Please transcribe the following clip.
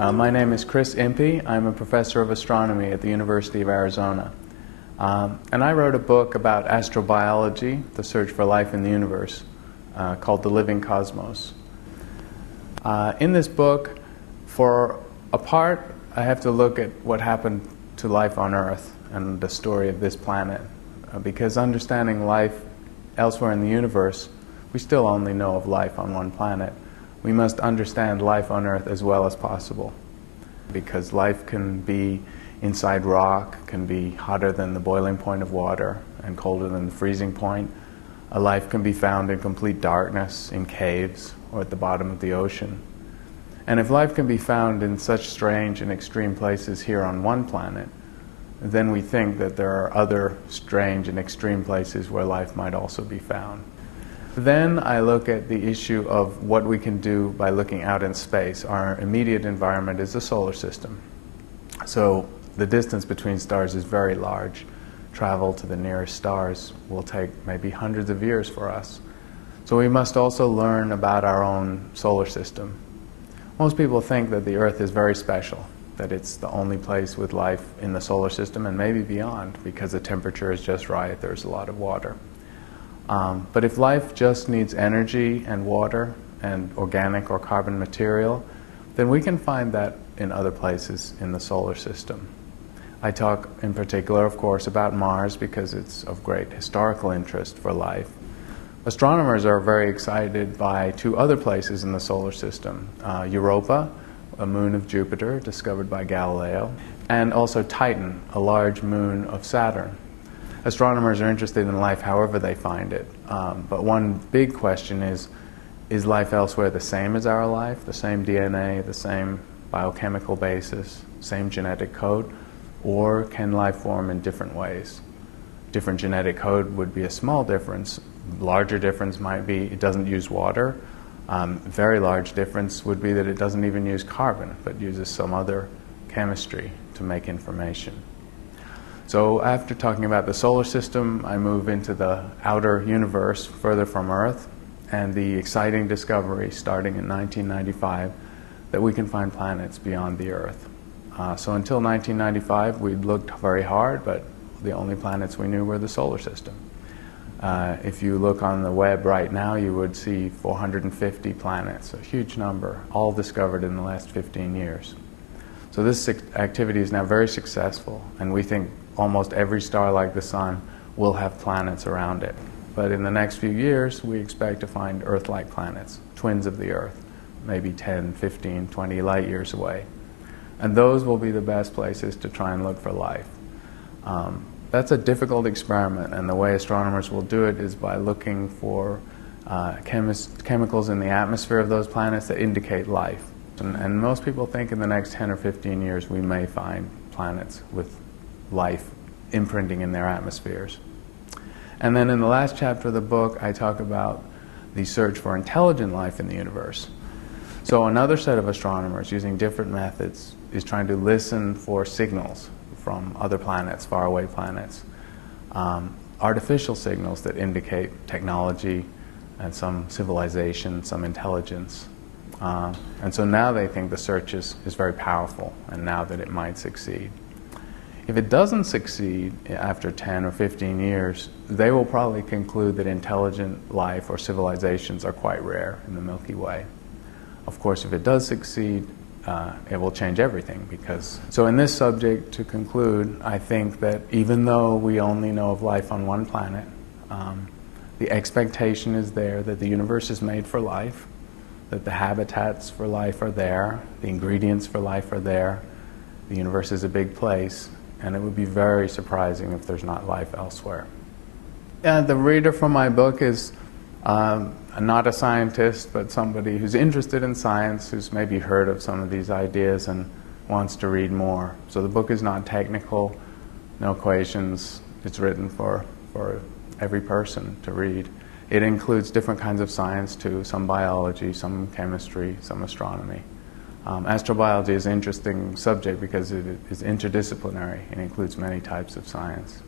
My name is Crís Íbí. I'm a professor of astronomy at the University of Arizona. And I wrote a book about astrobiology, the search for life in the universe, called The Living Cosmos. In this book, for a part, I have to look at what happened to life on Earth and the story of this planet. Because understanding life elsewhere in the universe, we still only know of life on one planet. We must understand life on Earth as well as possible. Because life can be inside rock, can be hotter than the boiling point of water and colder than the freezing point. A life can be found in complete darkness, in caves, or at the bottom of the ocean. And if life can be found in such strange and extreme places here on one planet, then we think that there are other strange and extreme places where life might also be found. Then I look at the issue of what we can do by looking out in space. Our immediate environment is the solar system. So the distance between stars is very large. Travel to the nearest stars will take maybe hundreds of years for us. So we must also learn about our own solar system. Most people think that the Earth is very special, that it's the only place with life in the solar system and maybe beyond because the temperature is just right, there's a lot of water. But if life just needs energy and water and organic or carbon material, then we can find that in other places in the solar system. I talk in particular, of course, about Mars because it's of great historical interest for life. Astronomers are very excited by two other places in the solar system, Europa, a moon of Jupiter discovered by Galileo, and also Titan, a large moon of Saturn. Astronomers are interested in life however they find it, but one big question is life elsewhere the same as our life, the same DNA, the same biochemical basis, same genetic code, or can life form in different ways? Different genetic code would be a small difference. Larger difference might be it doesn't use water. Very large difference would be that it doesn't even use carbon, but uses some other chemistry to make information. So after talking about the solar system, I move into the outer universe further from Earth and the exciting discovery starting in 1995 that we can find planets beyond the Earth. So until 1995, we'd looked very hard, but the only planets we knew were the solar system. If you look on the web right now, you would see 450 planets, a huge number, all discovered in the last 15 years. So this activity is now very successful, and we think almost every star like the Sun will have planets around it. But in the next few years, we expect to find Earth-like planets, twins of the Earth, maybe 10, 15, 20 light years away. And those will be the best places to try and look for life. That's a difficult experiment, and the way astronomers will do it is by looking for chemicals in the atmosphere of those planets that indicate life. And most people think in the next 10 or 15 years we may find planets with life imprinting in their atmospheres. And then in the last chapter of the book, I talk about the search for intelligent life in the universe. So another set of astronomers using different methods is trying to listen for signals from other planets, faraway planets, artificial signals that indicate technology and some civilization, some intelligence. And so now they think the search is very powerful, and now that it might succeed. If it doesn't succeed after 10 or 15 years, they will probably conclude that intelligent life or civilizations are quite rare in the Milky Way. Of course, if it does succeed, it will change everything because... So in this subject, to conclude, I think that even though we only know of life on one planet, the expectation is there that the universe is made for life, that the habitats for life are there, the ingredients for life are there, the universe is a big place, and it would be very surprising if there's not life elsewhere. The reader from my book is not a scientist, but somebody who's interested in science, who's maybe heard of some of these ideas and wants to read more. So the book is not technical, no equations. It's written for every person to read. It includes different kinds of science too, some biology, some chemistry, some astronomy. Astrobiology is an interesting subject because it is interdisciplinary and includes many types of science.